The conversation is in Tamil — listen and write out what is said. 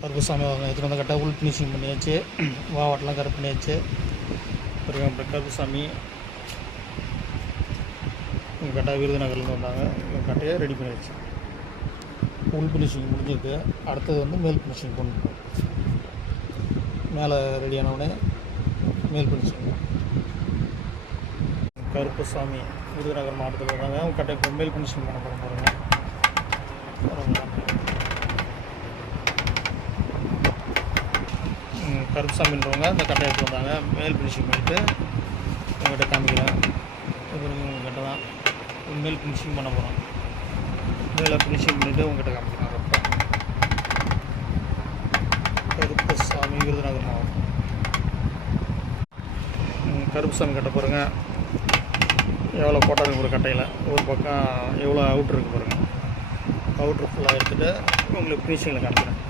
கருப்புசாமி அவங்க எடுத்துகிட்டு வந்து கரெக்டாக உள் ஃபினிஷிங் பண்ணியாச்சு, வாவாட்டெலாம் கரெக்ட் பண்ணியாச்சு. அப்புறம் அப்புறம் கருப்புசாமி இவங்க கரெக்டாக விருதுநகர்லேருந்து வந்தாங்க, இவங்க கரெக்டாக ரெடி பண்ணியாச்சு. உள் ஃபினிஷிங் முடிஞ்சிருக்கு. அடுத்தது வந்து மேல் ஃபினிஷிங் பண்ணணும். மேலே ரெடியானவுடனே மேல் ஃபினிஷிங். கருப்புசாமி விருதுநகர் மாவட்டத்தில் வந்தாங்க, அவங்க கரெக்டாக மேல் ஃபினிஷிங் பண்ண போகிறாங்க. கருப்புசாமின்றவங்க இந்த கட்டை எடுத்து வந்தாங்க, மேல் ஃபினிஷிங் பண்ணிவிட்டு உங்கள்கிட்ட காமிக்கிறேன். இவங்க உங்கள்கிட்ட தான் மேல் ஃபினிஷிங் பண்ண போகிறோம். மேலே ஃபினிஷிங் பண்ணிவிட்டு உங்கள்கிட்ட காமிக்கிறேன். கருப்புசாமி விருதுநகர் மாவட்டம். கருப்புசாமி கட்டை பாருங்கள் எவ்வளோ போட்டாங்க ஒரு கட்டையில். ஒரு பக்கம் எவ்வளோ அவுட்ரு இருக்குது பாருங்கள். அவுட்ரு ஃபுல்லாக எடுத்துகிட்டு உங்களுக்கு ஃபினிஷிங்கில் காமிக்கிறேன்.